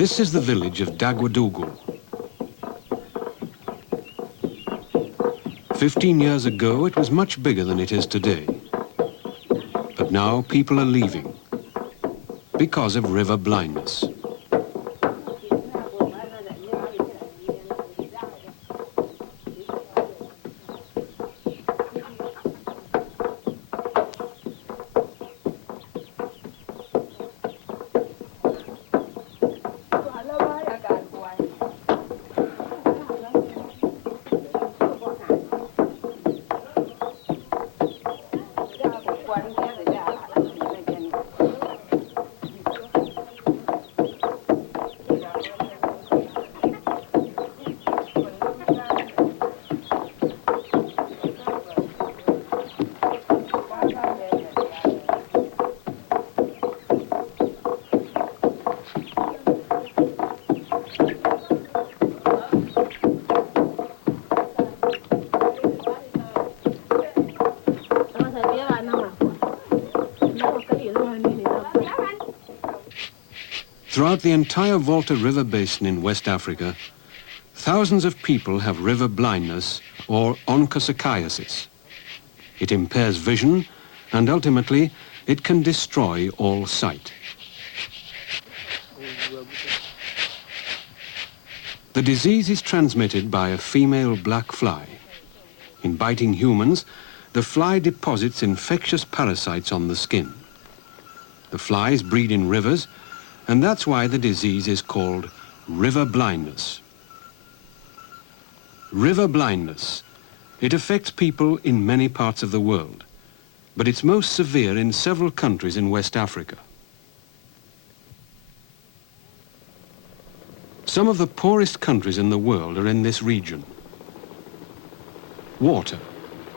This is the village of Dagwadugu. 15 years ago, it was much bigger than it is today. But now people are leaving because of river blindness. Throughout the entire Volta river basin in West Africa, thousands of people have river blindness or onchocerciasis. It impairs vision and ultimately it can destroy all sight. The disease is transmitted by a female black fly. In biting humans, the fly deposits infectious parasites on the skin. The flies breed in rivers, and that's why the disease is called river blindness. River blindness. It affects people in many parts of the world, but it's most severe in several countries in West Africa. Some of the poorest countries in the world are in this region. Water.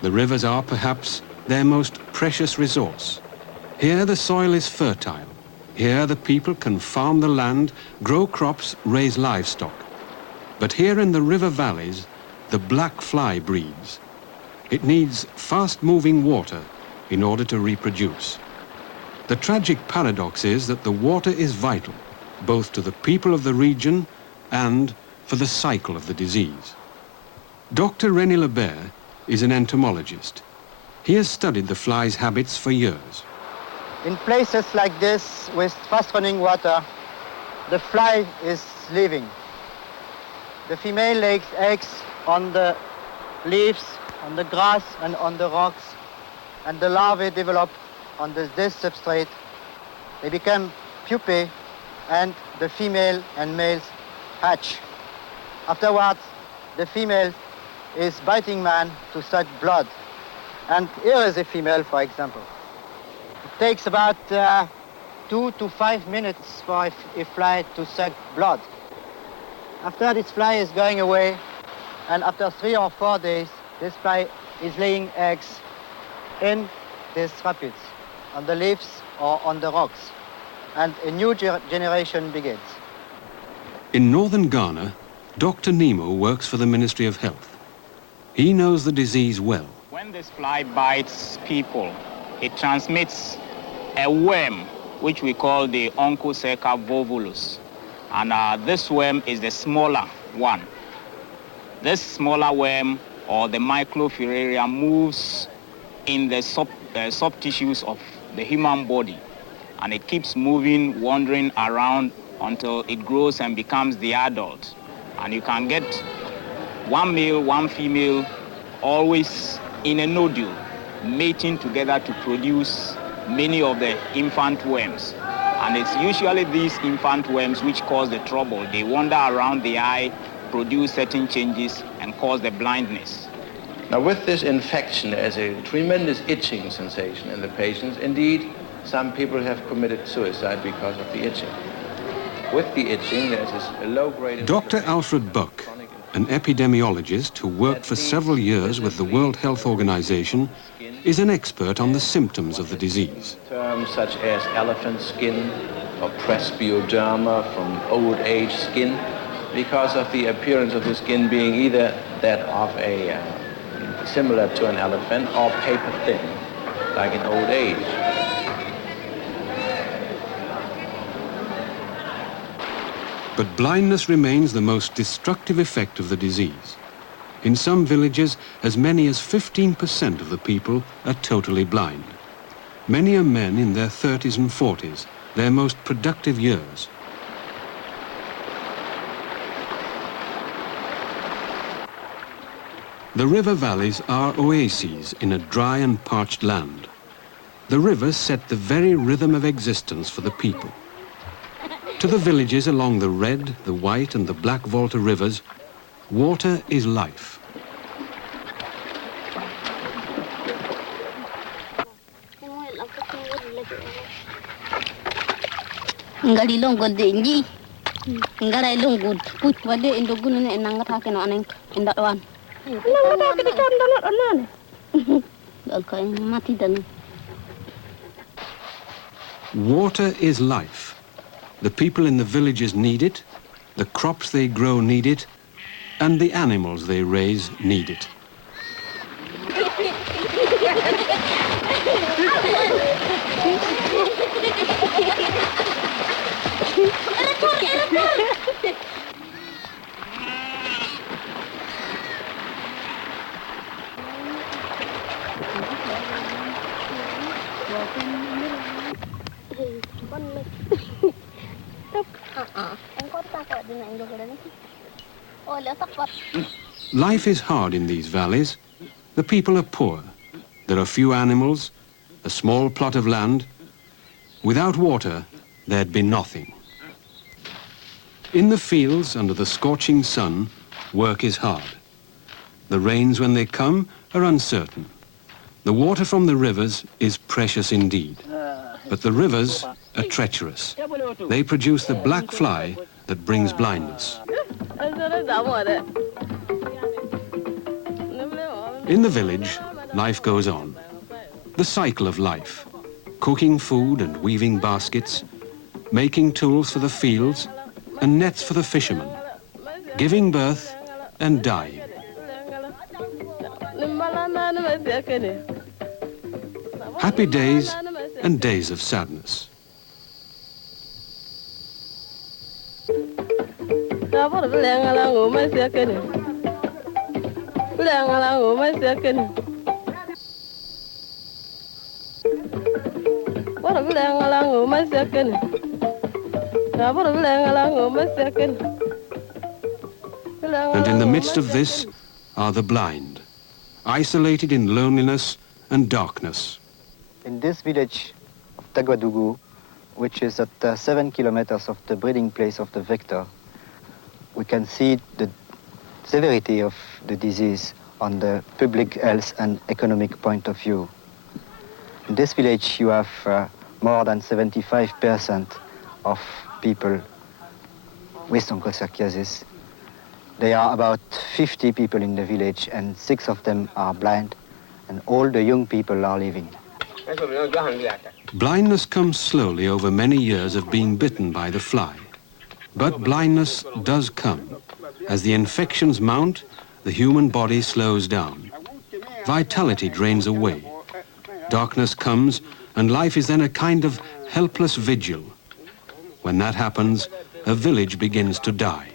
The rivers are perhaps their most precious resource. Here the soil is fertile. Here the people can farm the land, grow crops, raise livestock. But here in the river valleys, the black fly breeds. It needs fast-moving water in order to reproduce. The tragic paradox is that the water is vital, both to the people of the region and for the cycle of the disease. Dr. René Lebert is an entomologist. He has studied the fly's habits for years. In places like this, with fast-running water, the fly is living. The female lays eggs on the leaves, on the grass, and on the rocks, and the larvae develop on this substrate. They become pupae, and the female and males hatch. Afterwards, the female is biting man to suck blood. And here is a female, for example. It takes about 2 to 5 minutes for a fly to suck blood. After this fly is going away, and after 3 or 4 days, this fly is laying eggs in these rapids, on the leaves or on the rocks, and a new generation begins. In northern Ghana, Dr. Nemo works for the Ministry of Health. He knows the disease well. When this fly bites people, it transmits a worm, which we call the onchocerciasis. And this worm is the smaller one. This smaller worm, or the microfilarium, moves in the soft tissues of the human body. And it keeps moving, wandering around until it grows and becomes the adult. And you can get one male, one female, always in a nodule, mating together to produce many of the infant worms. And it's usually these infant worms which cause the trouble. They wander around the eye, produce certain changes, and cause the blindness. Now, with this infection, there's a tremendous itching sensation in the patients. Indeed, some people have committed suicide because of the itching. With the itching, there's a low-grade... Dr. Alfred Buck, an epidemiologist who worked for several years with the World Health Organization, is an expert on the symptoms of the disease. Terms such as elephant skin or presbyoderma from old age skin, because of the appearance of the skin being either that of a similar to an elephant or paper thin, like in old age. But But blindness remains the most destructive effect of the disease. In some villages, as many as 15% of the people are totally blind. Many are men in their 30s and 40s, their most productive years. The river valleys are oases in a dry and parched land. The rivers set the very rhythm of existence for the people. To the villages along the red, the white and the black Volta rivers, water is life. Water is life. The people in the villages need it, the crops they grow need it, and the animals they raise need it. Life is hard in these valleys. The people are poor. There are few animals, a small plot of land. Without water, there'd be nothing. In the fields, under the scorching sun, work is hard. The rains, when they come, are uncertain. The water from the rivers is precious indeed. But the rivers are treacherous. They produce the black fly that brings blindness. In the village, life goes on. The cycle of life. Cooking food and weaving baskets, making tools for the fields and nets for the fishermen, giving birth and dying. Happy days and days of sadness. And in the midst of this are the blind, isolated in loneliness and darkness. In this village of Taguadougou, which is at 7 kilometers of the breeding place of the vector, we can see the severity of the disease on the public health and economic point of view. In this village, you have more than 75% of people with onchocerciasis. There are about 50 people in the village, and 6 of them are blind, and all the young people are living. Blindness comes slowly over many years of being bitten by the fly. But blindness does come. As the infections mount, the human body slows down. Vitality drains away. Darkness comes, and life is then a kind of helpless vigil. When that happens, a village begins to die.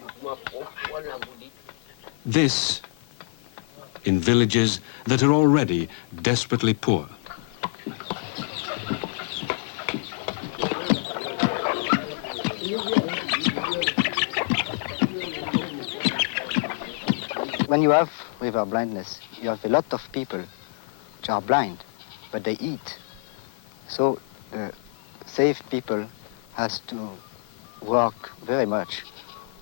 This in villages that are already desperately poor. When you have river blindness, you have a lot of people which are blind, but they eat. So the safe people has to work very much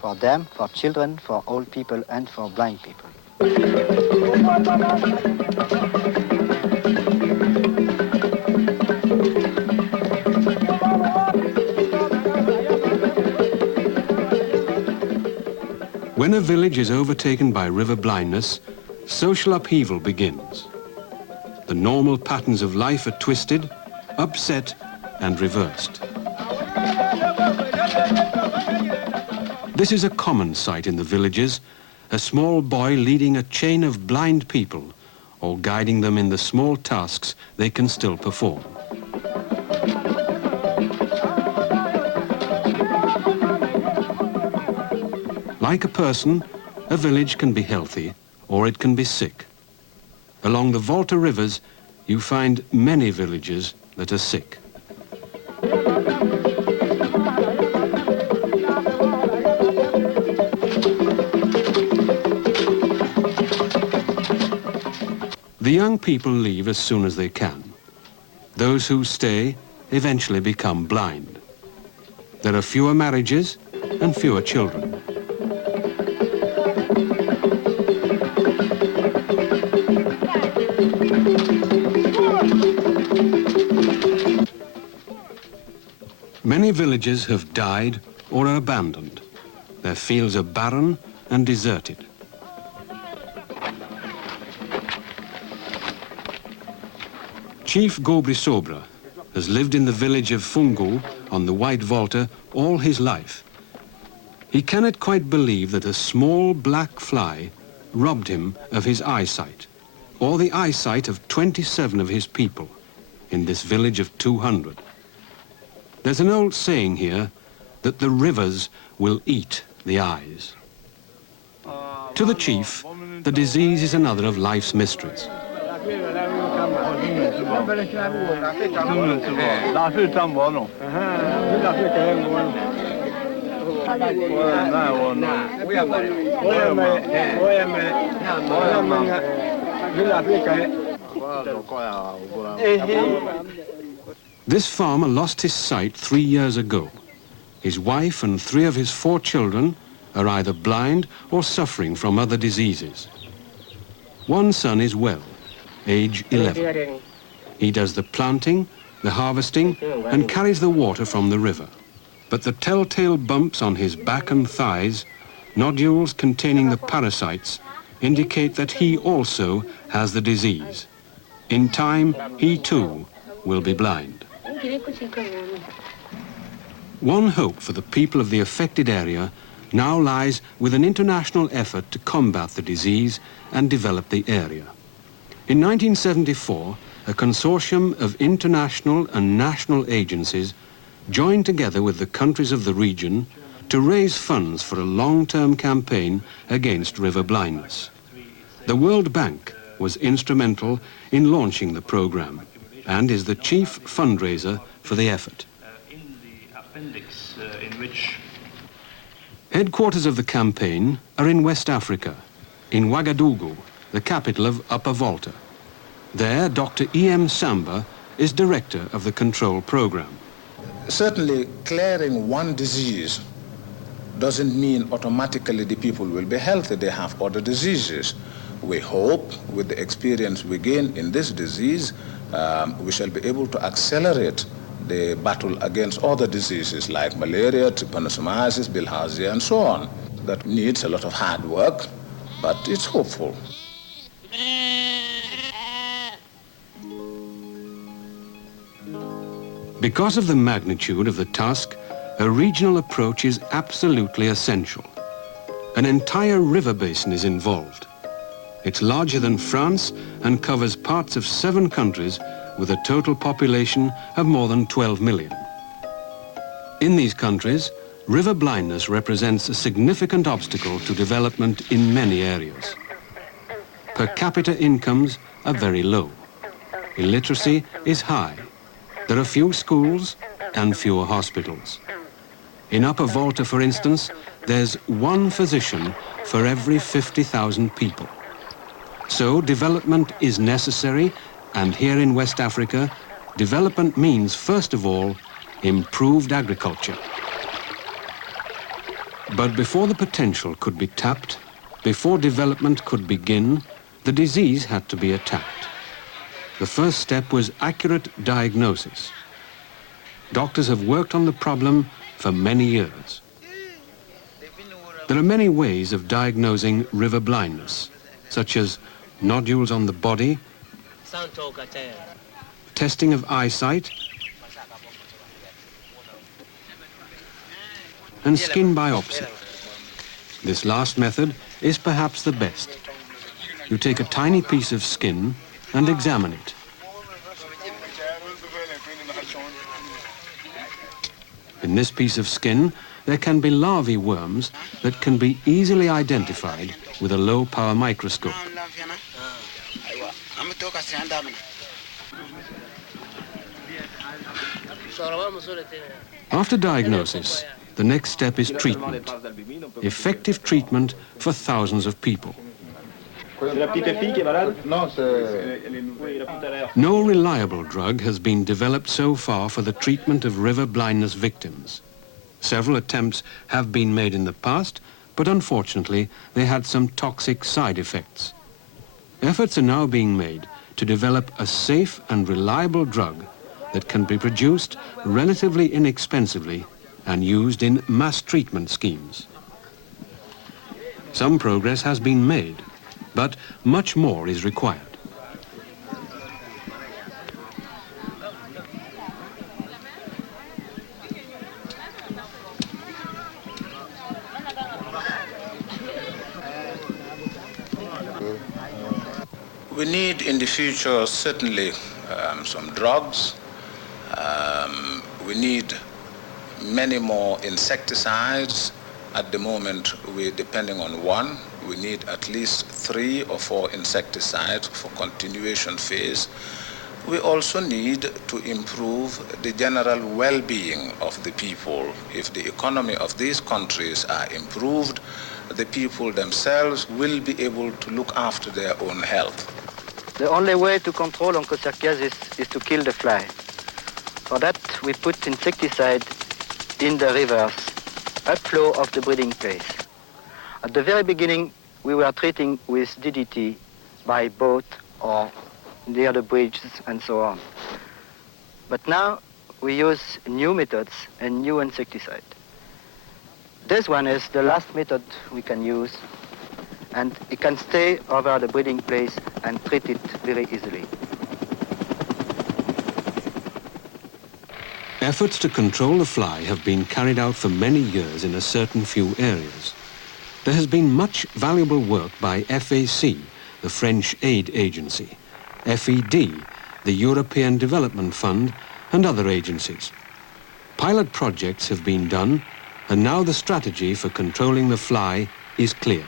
for them, for children, for old people, and for blind people. When a village is overtaken by river blindness, social upheaval begins. The normal patterns of life are twisted, upset, and reversed. This is a common sight in the villages, a small boy leading a chain of blind people or guiding them in the small tasks they can still perform. Like a person, a village can be healthy or it can be sick. Along the Volta rivers, you find many villages that are sick. The young people leave as soon as they can. Those who stay eventually become blind. There are fewer marriages and fewer children. Many villages have died or are abandoned. Their fields are barren and deserted. Chief Gobrisobra has lived in the village of Fungu on the White Volta all his life. He cannot quite believe that a small black fly robbed him of his eyesight, or the eyesight of 27 of his people in this village of 200. There's an old saying here that the rivers will eat the eyes. To the chief, the disease is another of life's mysteries. This farmer lost his sight 3 years ago. His wife and 3 of his 4 children are either blind or suffering from other diseases. One son is well, age 11. He does the planting, the harvesting, and carries the water from the river. But the telltale bumps on his back and thighs, nodules containing the parasites, indicate that he also has the disease. In time, he too will be blind. One hope for the people of the affected area now lies with an international effort to combat the disease and develop the area. In 1974, a consortium of international and national agencies joined together with the countries of the region to raise funds for a long-term campaign against river blindness. The World Bank was instrumental in launching the program and is the chief fundraiser for the effort. Headquarters of the campaign are in West Africa, in Ouagadougou, the capital of Upper Volta. There, Dr. E.M. Samba is director of the control program. Certainly, clearing one disease doesn't mean automatically the people will be healthy. They have other diseases. We hope, with the experience we gain in this disease, we shall be able to accelerate the battle against other diseases like malaria, trypanosomiasis, bilharzia, and so on. That needs a lot of hard work, but it's hopeful. Because of the magnitude of the task, a regional approach is absolutely essential. An entire river basin is involved. It's larger than France and covers parts of 7 countries with a total population of more than 12 million. In these countries, river blindness represents a significant obstacle to development in many areas. Per capita incomes are very low. Illiteracy is high. There are few schools and fewer hospitals. In Upper Volta, for instance, there's 1 physician for every 50,000 people. So development is necessary, and here in West Africa, development means, first of all, improved agriculture. But before the potential could be tapped, before development could begin, the disease had to be attacked. The first step was accurate diagnosis. Doctors have worked on the problem for many years. There are many ways of diagnosing river blindness, such as nodules on the body, testing of eyesight, and skin biopsy. This last method is perhaps the best. You take a tiny piece of skin and examine it. In this piece of skin, there can be larvae worms that can be easily identified with a low-power microscope. After diagnosis, the next step is treatment. Effective treatment for thousands of people. No reliable drug has been developed so far for the treatment of river blindness victims. Several attempts have been made in the past, but unfortunately they had some toxic side effects. Efforts are now being made to develop a safe and reliable drug that can be produced relatively inexpensively and used in mass treatment schemes. Some progress has been made, but much more is required. We need in the future certainly some drugs. We need many more insecticides. At the moment, we're depending on one. We need at least 3 or 4 insecticides for continuation phase. We also need to improve the general well-being of the people. If the economy of these countries are improved, the people themselves will be able to look after their own health. The only way to control onchocerciasis is to kill the fly. For that, we put insecticide in the rivers, upflow of the breeding place. At the very beginning, we were treating with DDT by boat or near the bridges and so on. But now we use new methods and new insecticide. This one is the last method we can use, and it can stay over the breeding place and treat it very easily. Efforts to control the fly have been carried out for many years in a certain few areas. There has been much valuable work by FAC, the French aid agency, FED, the European Development Fund, and other agencies. Pilot projects have been done, and now the strategy for controlling the fly is clear.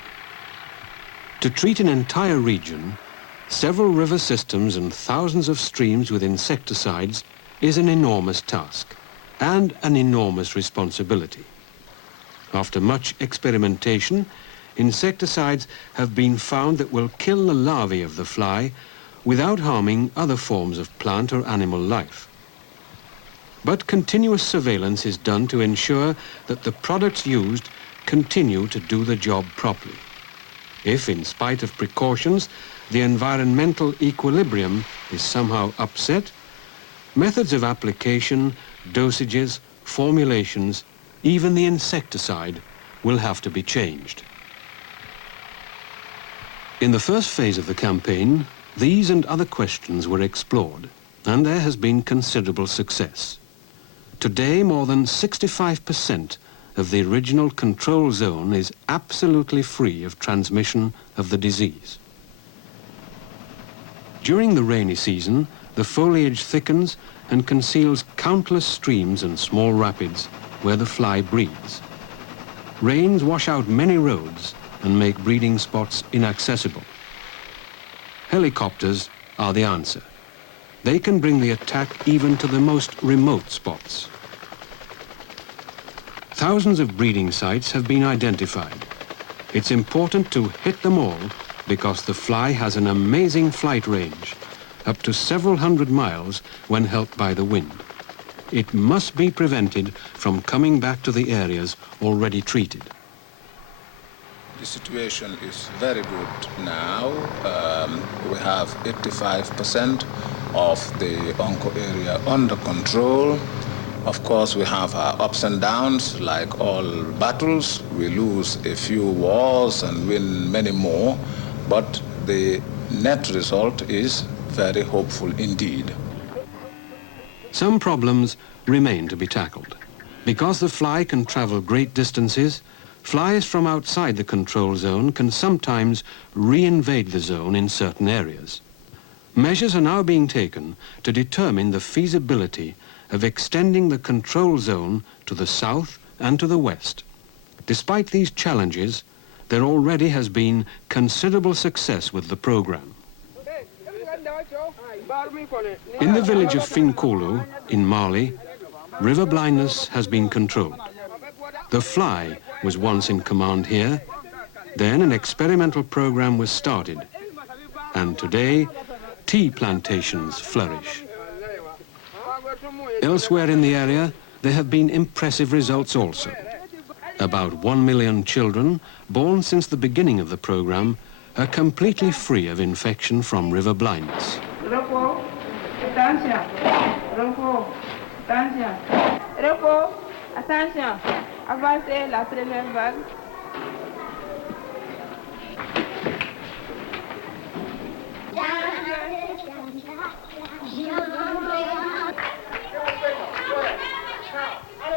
To treat an entire region, several river systems and thousands of streams with insecticides is an enormous task and an enormous responsibility. After much experimentation, insecticides have been found that will kill the larvae of the fly without harming other forms of plant or animal life. But continuous surveillance is done to ensure that the products used continue to do the job properly. If, in spite of precautions, the environmental equilibrium is somehow upset, methods of application, dosages, formulations, even the insecticide will have to be changed. In the first phase of the campaign, these and other questions were explored, and there has been considerable success. Today, more than 65% of the original control zone is absolutely free of transmission of the disease. During the rainy season, the foliage thickens and conceals countless streams and small rapids where the fly breeds. Rains wash out many roads and make breeding spots inaccessible. Helicopters are the answer. They can bring the attack even to the most remote spots. Thousands of breeding sites have been identified. It's important to hit them all because the fly has an amazing flight range, up to several hundred miles when helped by the wind. It must be prevented from coming back to the areas already treated. The situation is very good now. We have 85% of the onco area under control. Of course, we have our ups and downs. Like all battles, we lose a few wars and win many more, but the net result is very hopeful indeed. Some problems remain to be tackled. Because the fly can travel great distances, flies from outside the control zone can sometimes re-invade the zone in certain areas. Measures are now being taken to determine the feasibility of extending the control zone to the south, and to the west. Despite these challenges, there already has been considerable success with the program. In the village of Finkolo, in Mali, river blindness has been controlled. The fly was once in command here. Then an experimental program was started. And today, tea plantations flourish. Elsewhere in the area, there have been impressive results also. About 1 million children, born since the beginning of the program, are completely free of infection from river blindness. Repos, attention, repos, attention, repos, attention, avancez la première vague.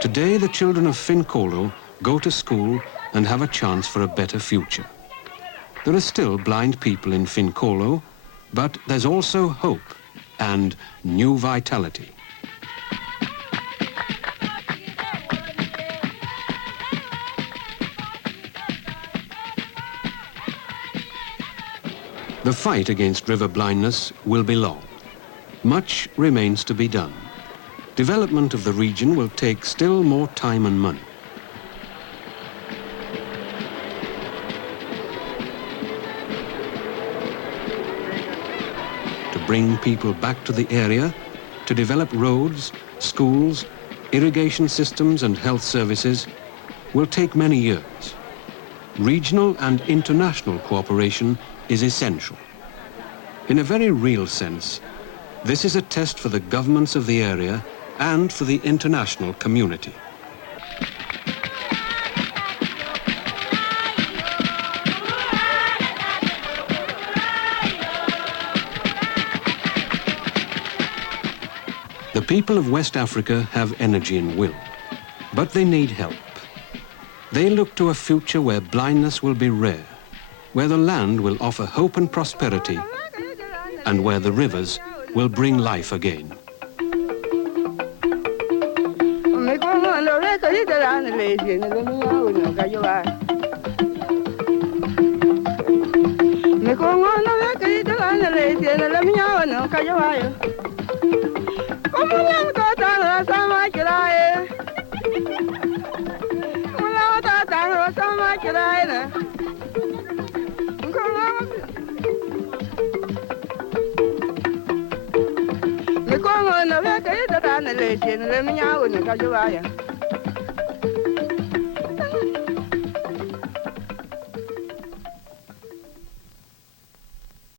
Today, the children of Finkolo go to school and have a chance for a better future. There are still blind people in Finkolo, but there's also hope and new vitality. The fight against river blindness will be long. Much remains to be done. Development of the region will take still more time and money. To bring people back to the area, to develop roads, schools, irrigation systems and health services will take many years. Regional and international cooperation is essential. In a very real sense, this is a test for the governments of the area and for the international community. The people of West Africa have energy and will, but they need help. They look to a future where blindness will be rare, where the land will offer hope and prosperity, and where the rivers will bring life again. Me